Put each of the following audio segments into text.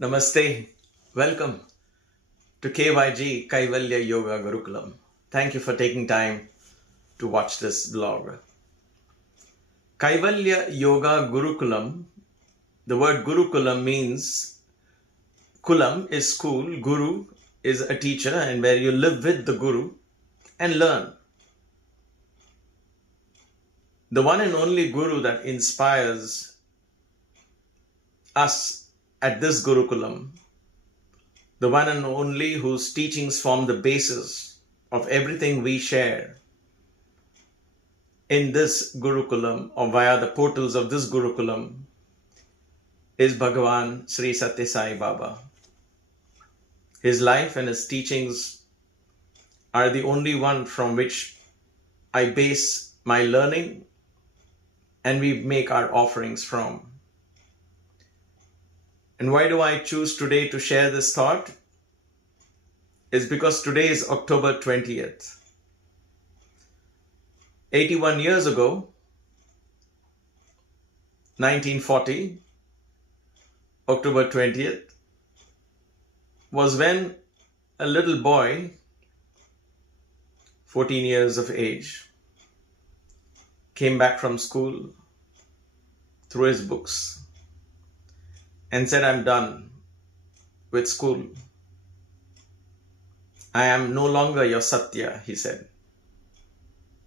Namaste. Welcome to KYG Kaivalya Yoga Gurukulam. Thank you for taking time to watch this vlog. Kaivalya Yoga Gurukulam, the word Gurukulam means Kulam is school, Guru is a teacher, and where you live with the Guru and learn. The one and only Guru that inspires us at this Gurukulam, the one and only whose teachings form the basis of everything we share in this Gurukulam or via the portals of this Gurukulam, is Bhagwan Sri Sathya Sai Baba. His life and his teachings are the only one from which I base my learning and we make our offerings from. And why do I choose today to share this thought? Is because today is October 20th. 81 years ago, 1940, October 20th, was when a little boy, 14 years of age, came back from school, threw his books, and said, "I'm done with school. I am no longer your Sathya," he said.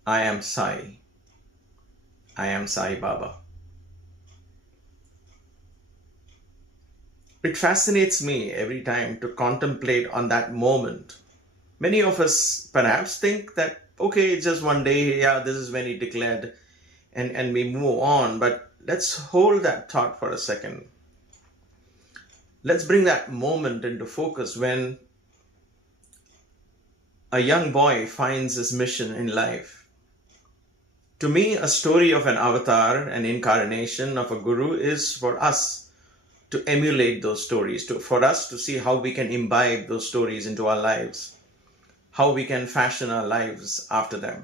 "I am Sai. I am Sai Baba." It fascinates me every time to contemplate on that moment. Many of us perhaps think that, okay, it's just one day, this is when he declared, and we move on. But let's hold that thought for a second. Let's bring that moment into focus when a young boy finds his mission in life. To me, a story of an avatar, an incarnation of a guru, is for us to emulate those stories, for us to see how we can imbibe those stories into our lives, how we can fashion our lives after them.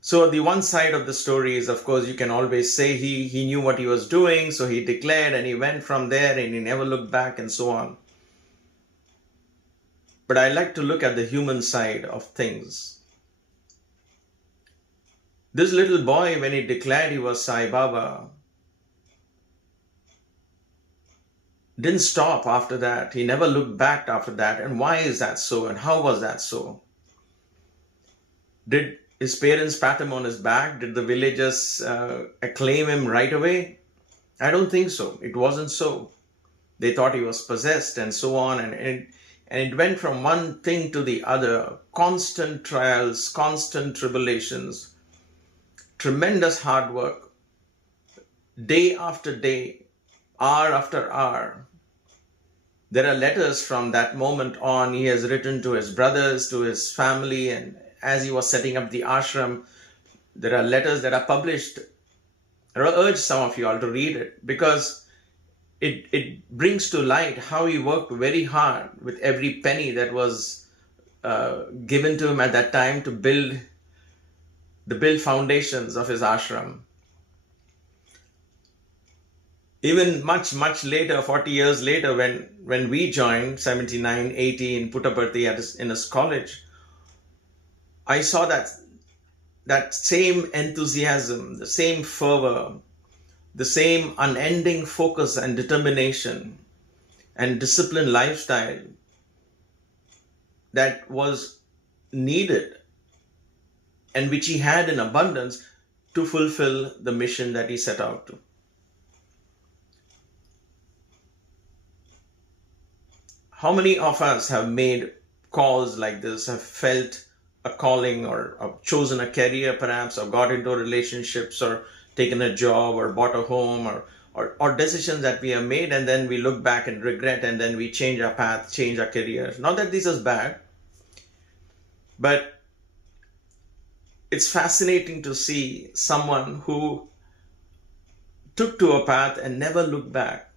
So the one side of the story is, of course, you can always say he knew what he was doing, so he declared and he went from there and he never looked back and so on. But I like to look at the human side of things. This little boy, when he declared he was Sai Baba, didn't stop after that. He never looked back after that. And why is that so? And how was that so? Did his parents pat him on his back? Did the villagers acclaim him right away? I don't think so. It wasn't so. They thought he was possessed and so on. And it went from one thing to the other. Constant trials, constant tribulations, tremendous hard work, day after day, hour after hour. There are letters from that moment on he has written to his brothers, to his family, and as he was setting up the ashram, there are letters that are published. I urge some of you all to read it because it brings to light how he worked very hard with every penny that was given to him at that time to build foundations of his ashram. Even much, much later, 40 years later, when we joined, 79, 80 in Puttaparthi in his college, I saw that same enthusiasm, the same fervor, the same unending focus and determination and disciplined lifestyle that was needed and which he had in abundance to fulfill the mission that he set out to. How many of us have made calls like this, have felt a calling or chosen a career perhaps, or got into relationships or taken a job or bought a home or decisions that we have made, and then we look back and regret, and then we change our path, change our career. Not that this is bad, but it's fascinating to see someone who took to a path and never looked back,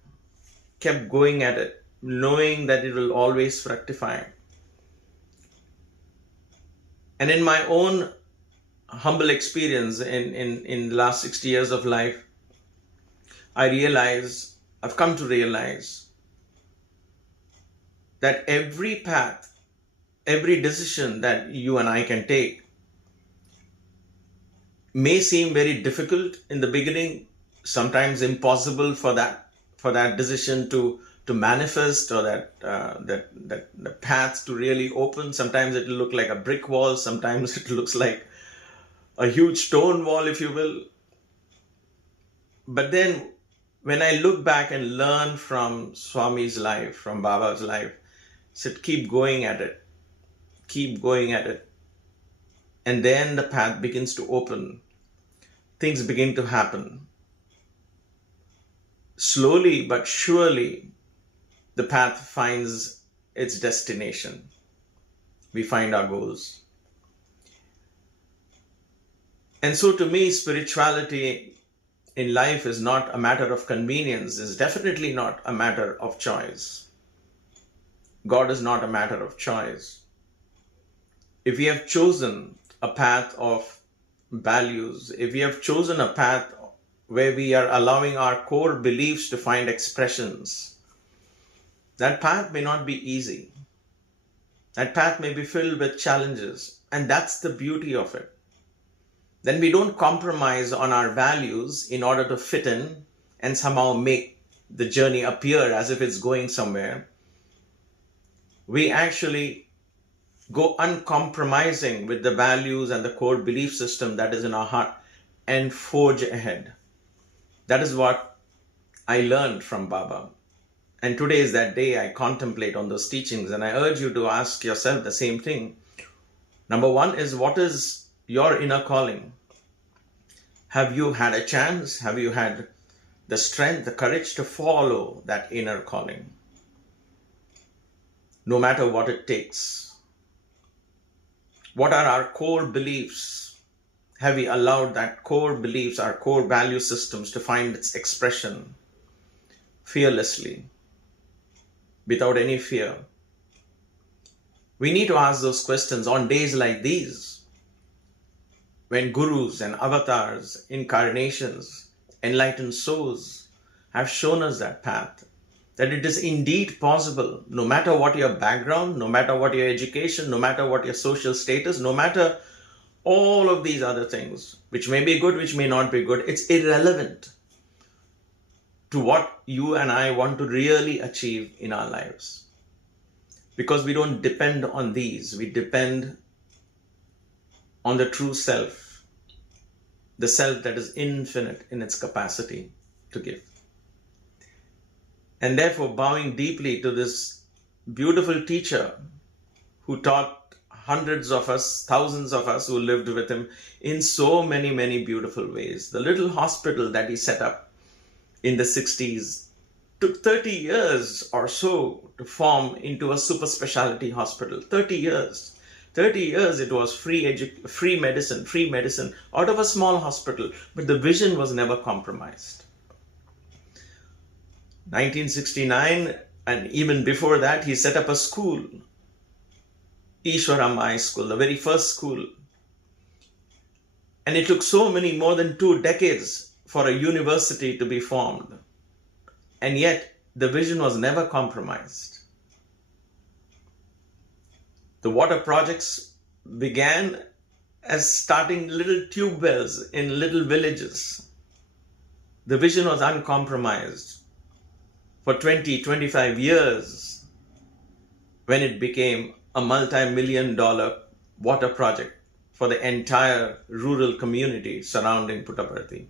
kept going at it, knowing that it will always fructify. And in my own humble experience in the last 60 years of life, I realized I've come to realize that every path, every decision that you and I can take may seem very difficult in the beginning, sometimes impossible for that decision to manifest, or that the path to really open. Sometimes it will look like a brick wall, sometimes it looks like a huge stone wall, if you will. But then when I look back and learn from Swami's life, from Baba's life, said keep going at it, keep going at it. And then the path begins to open. Things begin to happen. Slowly but surely, the path finds its destination. We find our goals. And so to me, spirituality in life is not a matter of convenience, is definitely not a matter of choice. God is not a matter of choice. If we have chosen a path of values, if we have chosen a path where we are allowing our core beliefs to find expressions, that path may not be easy. That path may be filled with challenges, and that's the beauty of it. Then we don't compromise on our values in order to fit in and somehow make the journey appear as if it's going somewhere. We actually go uncompromising with the values and the core belief system that is in our heart and forge ahead. That is what I learned from Baba. And today is that day I contemplate on those teachings, and I urge you to ask yourself the same thing. Number one is, what is your inner calling? Have you had a chance? Have you had the strength, the courage to follow that inner calling? No matter what it takes. What are our core beliefs? Have we allowed that core beliefs, our core value systems to find its expression fearlessly, without any fear? We need to ask those questions on days like these, when gurus and avatars, incarnations, enlightened souls have shown us that path, that it is indeed possible, no matter what your background, no matter what your education, no matter what your social status, no matter all of these other things, which may be good, which may not be good, it's irrelevant to what you and I want to really achieve in our lives. Because we don't depend on these, we depend on the true self, the self that is infinite in its capacity to give. And therefore, bowing deeply to this beautiful teacher who taught hundreds of us, thousands of us who lived with him in so many, many beautiful ways. The little hospital that he set up in the 60s took 30 years or so to form into a super specialty hospital. 30 years. 30 years it was free medicine out of a small hospital. But the vision was never compromised. 1969, and even before that, he set up a school, Ishwaram High School, the very first school. And it took so many, more than 2 decades for a university to be formed. And yet, the vision was never compromised. The water projects began as starting little tube wells in little villages. The vision was uncompromised. For 20-25 years, when it became a multi-million-dollar water project for the entire rural community surrounding Puttaparthi,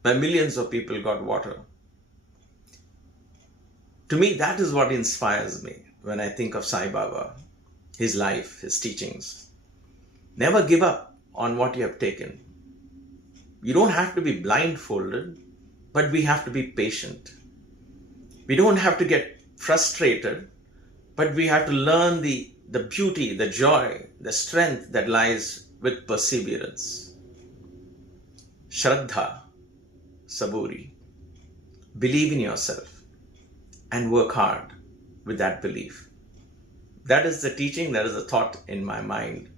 where millions of people got water. To me, that is what inspires me when I think of Sai Baba, his life, his teachings. Never give up on what you have taken. You don't have to be blindfolded, but we have to be patient. We don't have to get frustrated, but we have to learn the beauty, the joy, the strength that lies with perseverance. Shraddha, Saburi. Believe in yourself and work hard with that belief. That is the teaching, that is the thought in my mind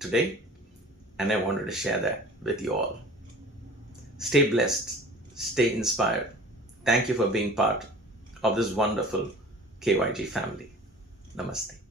today, and I wanted to share that with you all. Stay blessed, stay inspired. Thank you for being part of this wonderful KYG family. Namaste.